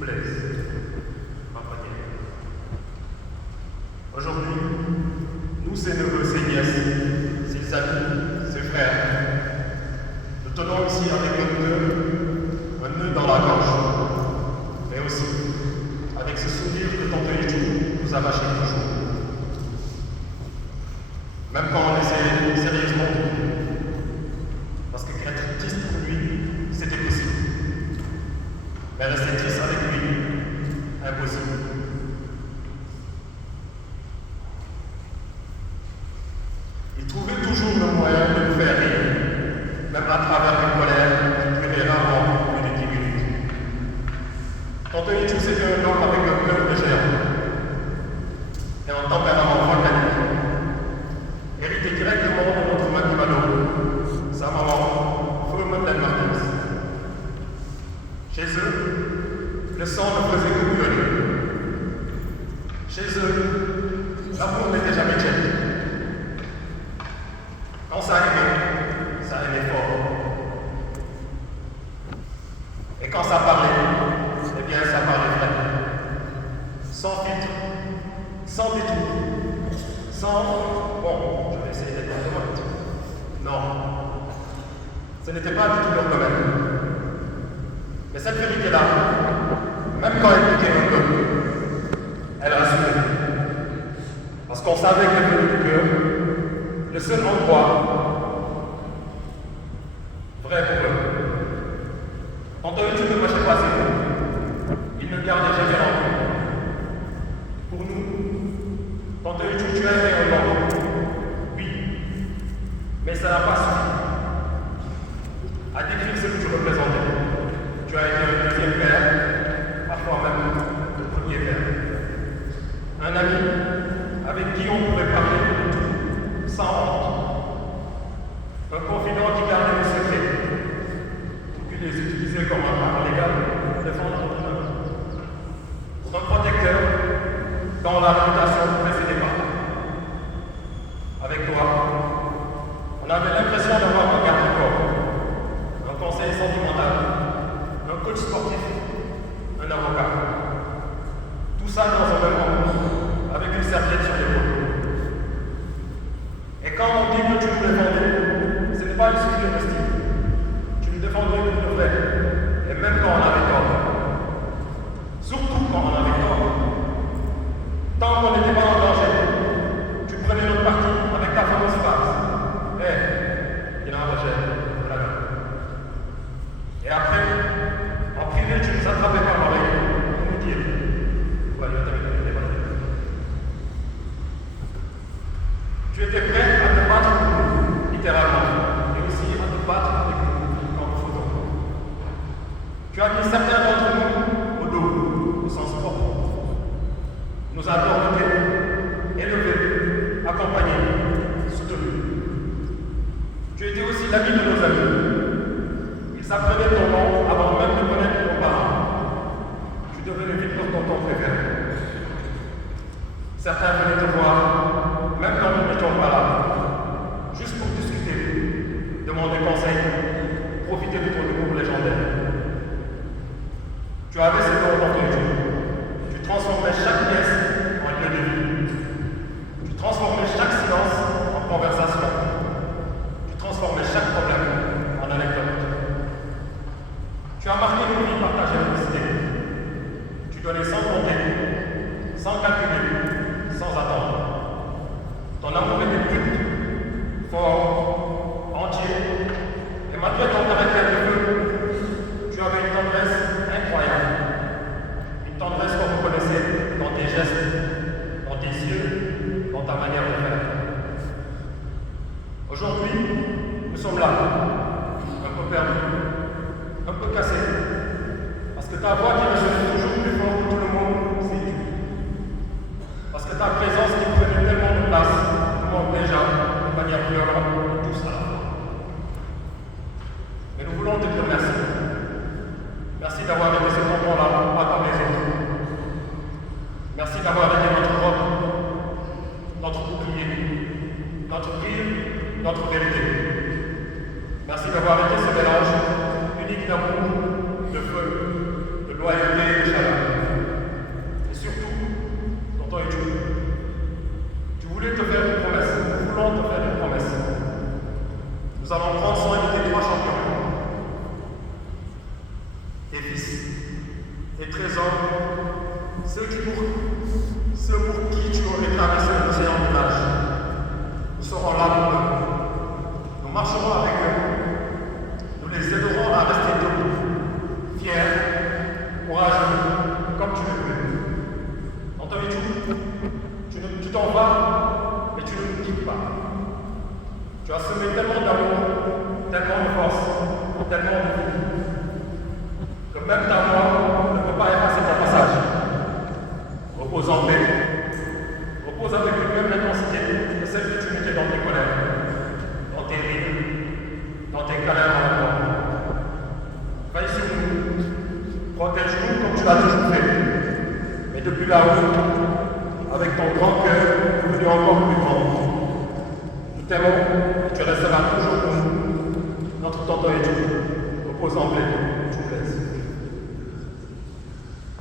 Blaise, Pampagnac. Aujourd'hui, nous, ses neveux, ses nièces, ses amis, ses frères, nous tenons ici avec un nœud dans la gorge, mais aussi avec ce souvenir que Tonton Ichou nous a mâché toujours. Même quand on essaie sérieusement, parce que être triste pour lui, c'était possible. Mais rester triste avec lui, impossible. Il trouvait toujours le moyen de nous faire rire, même à travers une colère qui durait rarement plus de 10 minutes. Tonton Ichou, c'était un homme avec un cœur de géant et un tempérament volcanique. Hérité directement de notre maître Malo, sa maman, Feu Madeleine Martins. Chez eux, le sang ne faisait que brûler. Chez eux, l'amour n'était jamais tiède. Quand ça aimait fort. Et quand ça parlait, eh bien ça parlait vrai. Sans filtre, sans détour, sans... Bon, je vais essayer d'être honnête. Non, ce n'était pas du tout leur domaine. Mais cette vérité-là, même quand elle piquait un peu, elle rassurait. Parce qu'on savait qu'elle venait du cœur, le seul endroit vrai pour eux. Tonton Ichou ne mâchait pas ses mots. Il ne gardait jamais rancune. Pour nous, Tonton Ichou, tu as été un homme. Oui, mais ça n'a pas suffi à décrire ce que tu représentais. Tu as été un deuxième père, parfois même le premier père. Un ami avec qui on pouvait parler de tout, sans honte. Un confident qui gardait les secrets, puis les utilisait comme un arme légale pour défendre notre honneur. Un protecteur dont la réputation ne précédait pas. Avec toi, on avait l'impression d'avoir un garde-corps, un conseil sentimental, un coach sportif, un avocat. Tout ça dans un même moment, avec une serviette sur l'épaule. Et quand on dit que tu nous défendais, ce n'est pas une suite d'estime. Tu nous défendais pour de vrai, et même quand on avait tort. Surtout quand on avait tort. Tant qu'on n'était pas en danger, tu prenais notre parti avec ta fameuse phrase. Il en rejette, voilà. Et après, en privé, tu nous attrapais par l'oreille pour nous dire tu étais prêt à te battre pour nous, littéralement, et aussi à te battre avec nous quand il faut donc. Tu as mis certains d'entre nous au dos, au sens propre. Nous a dorlotés, élevés, accompagnés, soutenus. Tu étais aussi l'ami de nos amis. Ils apprenaient ton nom avant même de connaître nos parents. Tu devenais vite leur tonton préféré. Certains venaient te voir, même quand nous n'étions pas là, juste pour discuter, demander conseil, profiter de ton humour légendaire. Tu avais ce don dans ton jeu. Tu transformais chaque pièce en lieu de vie. Tu transformais chaque silence en conversation. Tu transformais chaque problème en anecdote. Tu as marqué nos vies par ta générosité. Tu donnais sans compter, sans calculer, sans attendre. Ton amour était brut, fort, entier, et malgré ton caractère de feu, tu avais une tendresse incroyable. Une tendresse qu'on reconnaissait dans tes gestes, dans tes yeux, dans ta manière de faire. Aujourd'hui, nous sommes là, un peu perdus, un peu cassés, parce que ta voix qui résonnait toujours plus fort que tout le monde, c'est tu. Parce que ta présence qui prenait tellement de place, nous manque déjà, de manière violente, tous à la fois. Mais nous voulons te dire merci. Merci d'avoir été ce moment-là, pas comme les autres. Merci d'avoir été notre robe, notre bouclier, notre rire, notre vérité. Merci d'avoir été ce mélange unique d'amour, de feu, de loyauté et de chaleur. trois champions. Tes fils, tes trésors, ceux pour qui tu aurais traversé l'océan de l'âge. Nous serons là pour eux. Nous marcherons avec eux. Nous les aiderons à rester debout, fiers, courageux, comme tu le veux. Anthony, tu t'en vas, mais tu ne nous quittes pas. Tu as semé tellement d'amour, tellement de force, tellement de vie, que même ta mort ne peut pas effacer ton passage. Repose en paix. Repose avec une même intensité que celle que tu mettais dans tes colères, dans tes rires, dans tes câlins en rapport. Veille sur nous, protège-nous comme tu l'as toujours fait. Mais depuis là-haut, avec ton grand cœur devenu encore plus grand. Nous t'aimons et tu resteras toujours pour nous. Notre tonton est tout. Repose en paix.